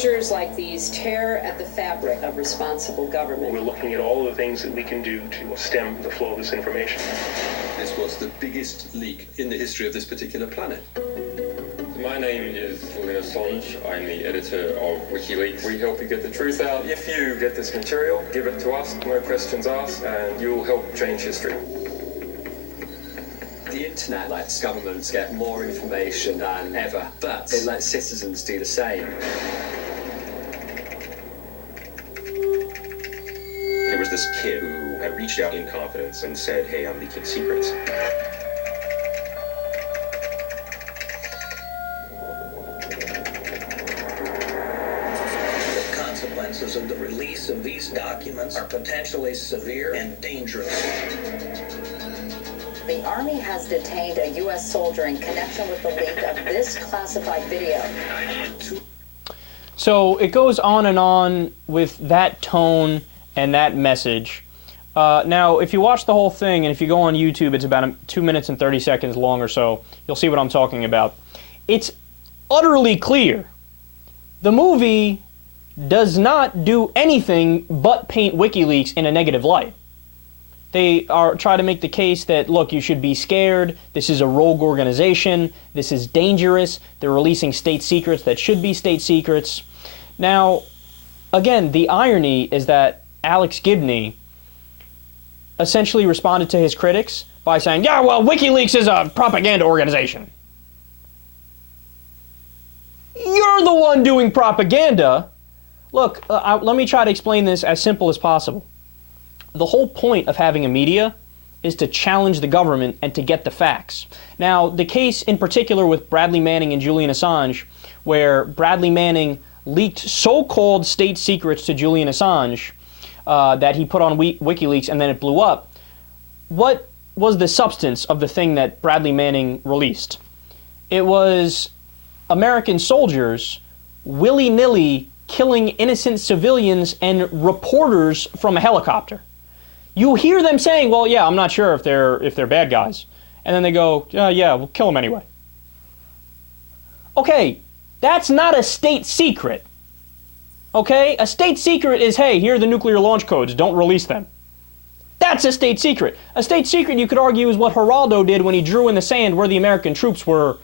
disclosures like these tear at the fabric of responsible government. We're looking at all the things that we can do to stem the flow of this information. This was the biggest leak in the history of this particular planet. My name is Julian Assange. I'm the editor of Wikileaks. We help you get the truth out. If you get this material, give it to us, no questions asked, and you'll help change history. The internet lets governments get more information than ever, but it lets citizens do the same. There was this kid who had reached out in confidence and said, hey, I'm leaking secrets. The consequences of the release of these documents are potentially severe and dangerous. The Army has detained a U.S. soldier in connection with the leak of this classified video. So it goes on with that tone and that message. Now, if you watch the whole thing, and if you go on YouTube, it's about 2 minutes and 30 seconds long or so, you'll see what I'm talking about. It's utterly clear. The movie does not do anything but paint WikiLeaks in a negative light. They try to make the case that, look, you should be scared, this is a rogue organization, this is dangerous, they're releasing state secrets that should be state secrets. Now, again, the irony is that Alex Gibney essentially responded to his critics by saying, yeah, well, WikiLeaks is a propaganda organization. You're the one doing propaganda. Look, let me try to explain this as simple as possible. The whole point of having a media is to challenge the government and to get the facts. Now, the case in particular with Bradley Manning and Julian Assange, where Bradley Manning leaked so-called state secrets to Julian Assange that he put on WikiLeaks and then it blew up, what was the substance of the thing that Bradley Manning released? It was American soldiers willy-nilly killing innocent civilians and reporters from a helicopter. You hear them saying, well, yeah, I'm not sure if they're bad guys. And then they go, yeah, we'll kill them anyway. Okay, that's not a state secret. Okay? A state secret is, hey, here are the nuclear launch codes, don't release them. That's a state secret. A state secret, you could argue, is what Geraldo did when he drew in the sand where the American troops were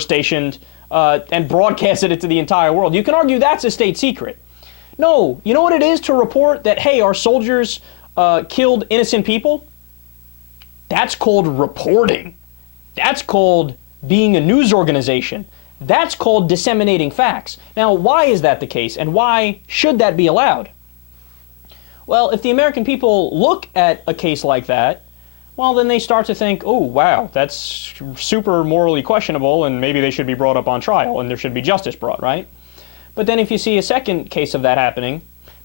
stationed and broadcasted it to the entire world. You can argue that's a state secret. No, you know what it is to report that, hey, our soldiers killed innocent people? That's called reporting. That's called being a news organization. That's called disseminating facts. Now, why is that the case, and why should that be allowed? Well, if the American people look at a case like that, well, then they start to think, oh, wow, that's super morally questionable, and maybe they should be brought up on trial, and there should be justice brought, right? But then if you see a second case of that happening,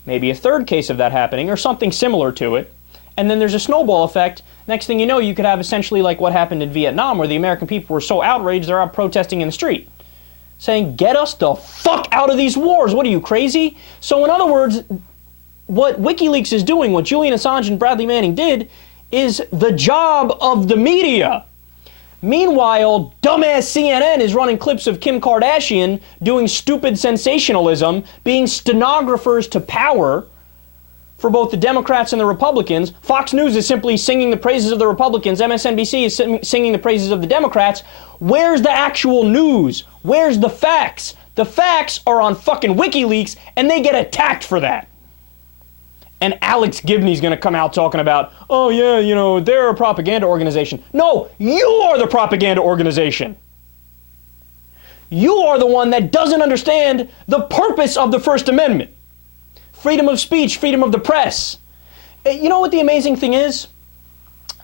maybe a third case of that happening, or something similar to it, and then there's a snowball effect. Next thing you know, you could have essentially like what happened in Vietnam, where the American people were so outraged they're out protesting in the street, saying, get us the fuck out of these wars. What are you, crazy? So in other words, what WikiLeaks is doing, what Julian Assange and Bradley Manning did, is the job of the media. Meanwhile, dumbass CNN is running clips of Kim Kardashian doing stupid sensationalism, being stenographers to power for both the Democrats and the Republicans. Fox News is simply singing the praises of the Republicans. MSNBC is singing the praises of the Democrats. Where's the actual news? Where's the facts? The facts are on fucking WikiLeaks, and they get attacked for that. And Alex Gibney's going to come out talking about, oh yeah, you know, they're a propaganda organization. No, you are the propaganda organization. You are the one that doesn't understand the purpose of the First Amendment. Freedom of speech, freedom of the press. You know what the amazing thing is?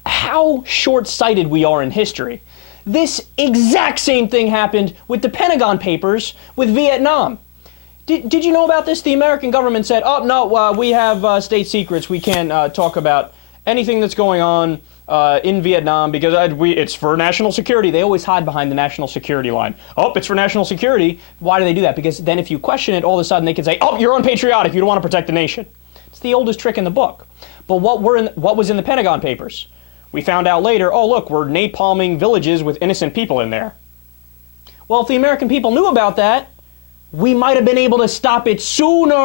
How short-sighted we are in history. This exact same thing happened with the Pentagon Papers with Vietnam. Did you know about this? The American government said, oh, no, we have state secrets. We can't talk about anything that's going on in Vietnam because it's for national security. They always hide behind the national security line. Oh, it's for national security. Why do they do that? Because then if you question it, all of a sudden they can say, oh, you're unpatriotic. You don't want to protect the nation. It's the oldest trick in the book. But what was in the Pentagon Papers? We found out later, oh, look, we're napalming villages with innocent people in there. Well, if the American people knew about that, we might have been able to stop it sooner.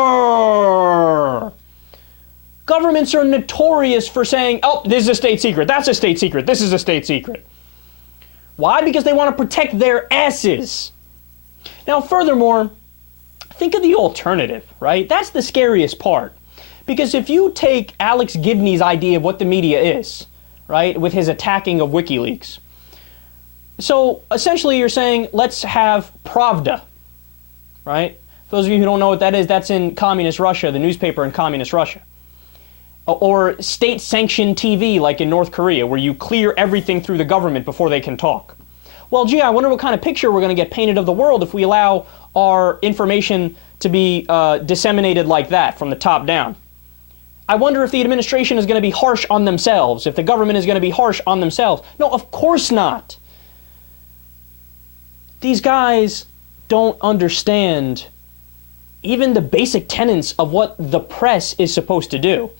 Governments are notorious for saying, oh, this is a state secret, that's a state secret, this is a state secret. Why? Because they want to protect their asses. Now, furthermore, think of the alternative, right? That's the scariest part. Because if you take Alex Gibney's idea of what the media is, right, with his attacking of WikiLeaks, so essentially you're saying, let's have Pravda, right? For those of you who don't know what that is, that's in communist Russia, the newspaper in communist Russia. Or state-sanctioned TV, like in North Korea, where you clear everything through the government before they can talk. Well, gee, I wonder what kind of picture we're going to get painted of the world if we allow our information to be disseminated like that, from the top down. I wonder if the administration is going to be harsh on themselves, if the government is going to be harsh on themselves. No, of course not. These guys don't understand even the basic tenets of what the press is supposed to do.